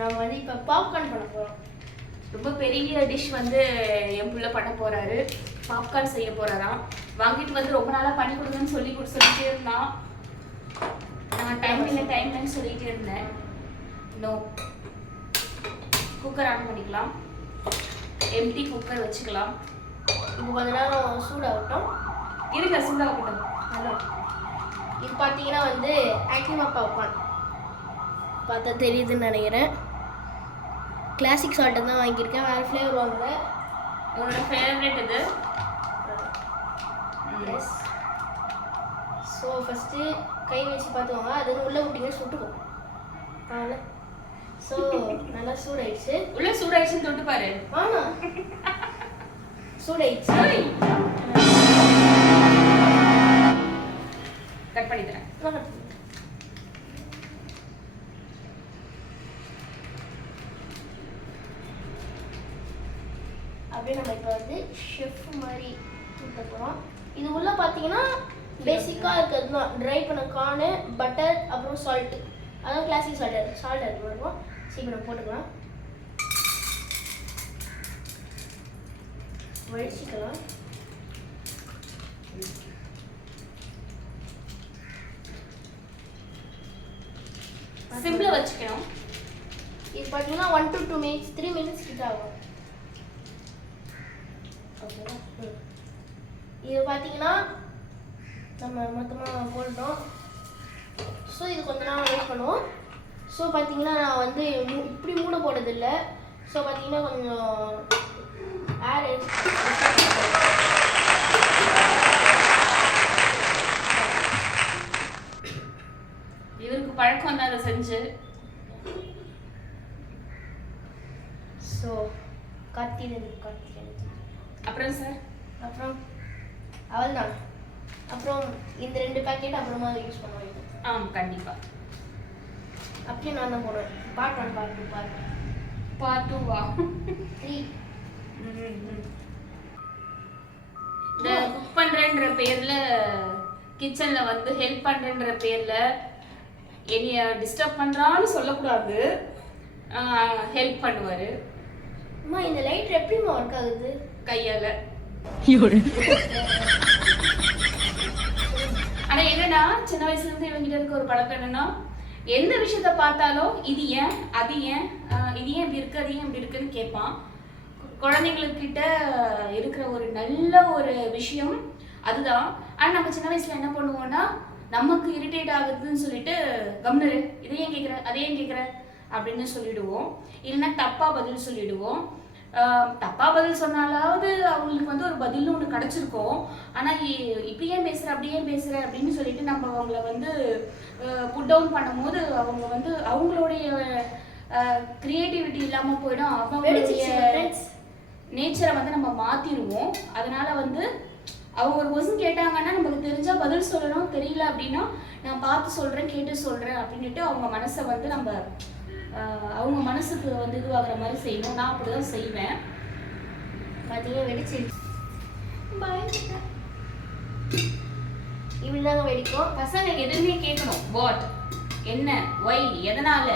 நம்ம வந்து இப்போ பாப்கார்ன் பண்ண போகிறோம் ரொம்ப பெரிய டிஷ் வந்து என் புள்ள பண்ண போறாரு. பாப்கார்ன் செய்ய போறாராம் வாங்கிட்டு வந்து ரொம்ப நாளா பண்ணி கொடுங்கன்னு சொல்லி கொடுத்து சொல்லிட்டே இருந்தான். நான் டைம் இல்லை டைம் இல்லைன்னு சொல்லிட்டே இருந்தேன். நோ குக்கர் ஆன் பண்ணிக்கலாம். எம்டி குக்கர் வச்சுக்கலாம். இப்போ கொஞ்ச நேரம் சூடாகட்டும். இருங்க சூடாகட்டும். ஹலோ இது பார்த்தீங்கன்னா வந்து ஆக்டிவா பாப்கார்ன் பார்த்தா தெரியுதுன்னு நினைக்கிறேன். கிளாசிக் சால்ட்டை தான் வாங்கியிருக்கேன். வேறு ஃப்ளேவர் வாங்குறேன் உன்னோட ஃபேவரட் இது எஸ் ஸோ ஃபஸ்ட்டு கை வச்சு பார்த்துக்கோங்க. அது உள்ளே விட்டீங்க சுட்டுக்கும். அதனால ஸோ நல்லா சூடாயிடுச்சு. உள்ள சூடாயிடுச்சுன்னு தொட்டு பாரு. ஆமா. சூடாயிடுச்சு. கட் பண்ணி தரேன் அப்படியே நம்ம இப்போ வந்து ஷெஃப் மாதிரி ஊற்ற போகிறோம் இது உள்ள பார்த்தீங்கன்னா பேசிக்காக இருக்கிறது தான் ட்ரை பண்ண கார்னு பட்டர் அப்புறம் சால்ட்டு அதான் கிளாசிக் சால்ட் சால்ட் அது வருவோம் சீக்கிரம் போட்டுக்கலாம். வழிச்சிக்கலாம் சிம்பிள வச்சுக்கணும். இது பார்த்தீங்கன்னா one to two minutes three minutes கிட்ட ஆகும். ஓகேவா. இது பார்த்தீங்கன்னா நம்ம மொத்தமாக போட்டோம் ஸோ இது கொஞ்ச நேரம் வெயிட் பண்ணுவோம். ஸோ பார்த்தீங்கன்னா நான் வந்து இப்படி மூட போடுறதில்ல ஸோ பார்த்தீங்கன்னா கொஞ்சம் ஏர் இவருக்கு பழக்கம் தான் அதை செஞ்சு. ஸோ கத்திடுது கத்திடுது அப்புறம் சார் அப்புறம் அவள்தான் அப்புறம் இந்த ரெண்டு பேக்கெட் அப்புறமா யூஸ் பண்ணுவோம் ஆம் கண்டிப்பா. அப்படியே நான் தான் போடுவேன். Part one part two part part டூவா த்ரீ இந்த குக் பண்றேன்ற பேர்ல கிச்சன்ல வந்து ஹெல்ப் பண்றேன்ற பேர்ல என்னைய டிஸ்டர்ப் பண்றான்னு சொல்லக்கூடாது. ஹெல்ப் பண்ணுவாரு. அம்மா இந்த லைட் எப்படிம்மா ஒர்க் ஆகுது? கையால. ஆனா என்னன்னா சின்ன வயசுல இருந்து இவங்கிட்ட இருக்க ஒரு பழக்கம் என்னன்னா எந்த விஷயத்த பார்த்தாலும் இது ஏன் அது ஏன் இது ஏன் இப்படி இருக்கு அது ஏன் இப்படி இருக்குன்னு கேட்பான். குழந்தைங்களுக்கிட்ட இருக்கிற ஒரு நல்ல ஒரு விஷயம் அதுதான். ஆனா நம்ம சின்ன வயசுல என்ன பண்ணுவோம்னா நமக்கு இரிட்டேட் ஆகுதுன்னு சொல்லிட்டு கம்னரு இதை ஏன் கேட்குற அதை ஏன் கேட்குற அப்படின்னு சொல்லிடுவோம். இல்லைன்னா தப்பா பதில் சொல்லிடுவோம். தப்பா பதில் சொன்னாலாவது அவங்களுக்கு வந்து ஒரு பதில்னு ஒன்று கிடச்சிருக்கும். ஆனால் இப்படி ஏன் பேசுகிற அப்படி ஏன் பேசுகிற அப்படின்னு சொல்லிட்டு நம்ம அவங்கள வந்து புட் டவுன் பண்ணும்போது அவங்க வந்து அவங்களுடைய க்ரியேட்டிவிட்டி இல்லாமல் போயிடும். அவங்களுடைய நேச்சரை வந்து நம்ம மாற்றிடுவோம் அதனால வந்து அவங்க ஒரு கொஸ்டின் கேட்டாங்கன்னா நமக்கு தெரிஞ்சா பதில் சொல்லணும் தெரியல அப்படின்னா நான் பார்த்து சொல்கிறேன் கேட்டு சொல்கிறேன் அப்படின்ட்டு அவங்க மனசை வந்து நம்ம அவங்க மனசுக்கு வந்து இதுவாகிற மாதிரி செய்யணும். நான் அப்படி தான் செய்வேன் பார்த்தீங்கன்னா வெடிச்சு இப்படி தாங்க வெடிக்கும் பசங்க எதுவுமே கேட்கணும். வாட் என்ன? ஒய் எதனால?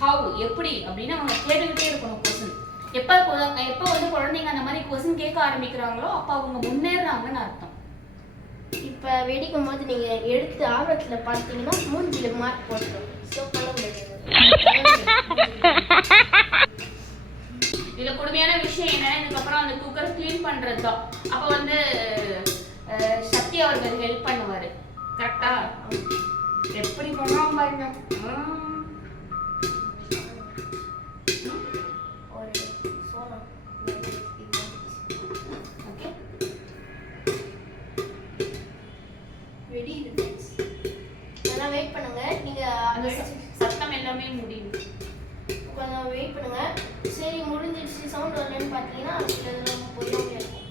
ஹவு எப்படி? அப்படின்னு அவங்க கேட்டுக்கிட்டே இருக்கணும் கொஸ்டின் எப்போ எப்போ வந்து குழந்தைங்க அந்த மாதிரி கொஸ்டின் கேட்க ஆரம்பிக்கிறாங்களோ அப்போ அவங்க முன்னேறாங்கன்னு அர்த்தம். இப்போ வெடிக்கும் போது நீங்கள் எடுத்து ஆர்வத்தில் பார்த்தீங்கன்னா மூஞ்சியில் மார்க் போட்டுரும். ஸோ பண்ண முடியாது இதுல கொடுமையான விஷயம் என்ன இதுக்கப்புறம் அந்த குக்கர் க்ளீன் பண்றது தான் அப்போ வந்து சக்தி அவர்கள் ஹெல்ப் பண்ணுவாரு. கரெக்டா எப்படி பண்ணுவாங்க பாருங்க. அந்த சத்தம் எல்லாமே முடியும் கொஞ்சம் வெயிட் பண்ணுங்க. சரி முடிஞ்சிடுச்சு. சவுண்ட் வரலன்னு பார்த்தீங்கன்னா அது இதெல்லாம் பொரியாம இருக்கும்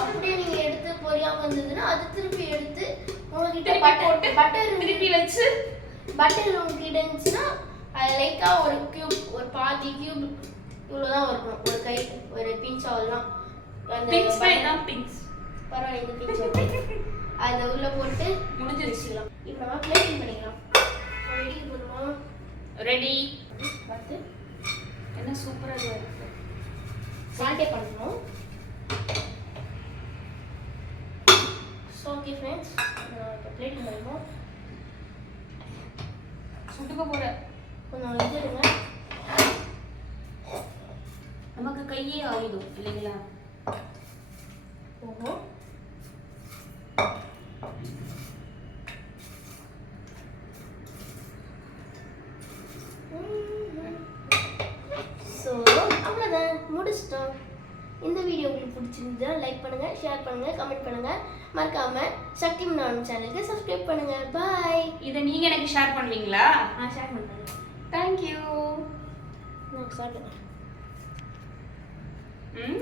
அப்படியே நீங்க எடுத்து பொரியாம இருந்ததுன்னா அது திருப்பி எடுத்து உங்ககிட்ட பட்டர் போட்டு பட்டர் திருப்பி வச்சு பட்டர் உங்ககிட்ட இருந்துச்சுன்னா அது லைட்டாக ஒரு கியூப் ஒரு பாதி கியூப் இவ்வளோதான் இருக்கணும் ஒரு கை ஒரு பிஞ்ச் அவ்வளோதான் பிங்க்ஸ் பரவாயில்ல இந்த பிஞ்ச் அதை உள்ள போட்டு முடிஞ்சிருச்சு. வச்சுக்கலாம். இப்போ நம்ம பிளேட்டிங் பண்ணிக்கலாம். ரெடி பார்த்து என்ன சூப்பராக இருக்கு. சால்ட்டே பண்ணணும். ஸோ ஓகே ஃப்ரெண்ட்ஸ் இப்போ பிளேட் பண்ணிடுவோம் சுட்டுக்க போகிற கொஞ்சம் இது நமக்கு கையே ஆயிடும் இல்லைங்களா? ஓஹோ ஸோ அவ்வளோதான் முடிச்சிட்டோம். இந்த வீடியோ உங்களுக்கு பிடிச்சிருந்தா லைக் பண்ணுங்க ஷேர் பண்ணுங்க கமெண்ட் பண்ணுங்க. மறக்காம சக்தி நான் சேனலுக்கு சப்ஸ்கிரைப் பண்ணுங்க. பாய் இதை நீங்க எனக்கு ஷேர் பண்ணுவீங்களா? ஆ ஷேர் பண்ணுங்க தேங்க்யூ நான் சாப்பிடுங்க ம்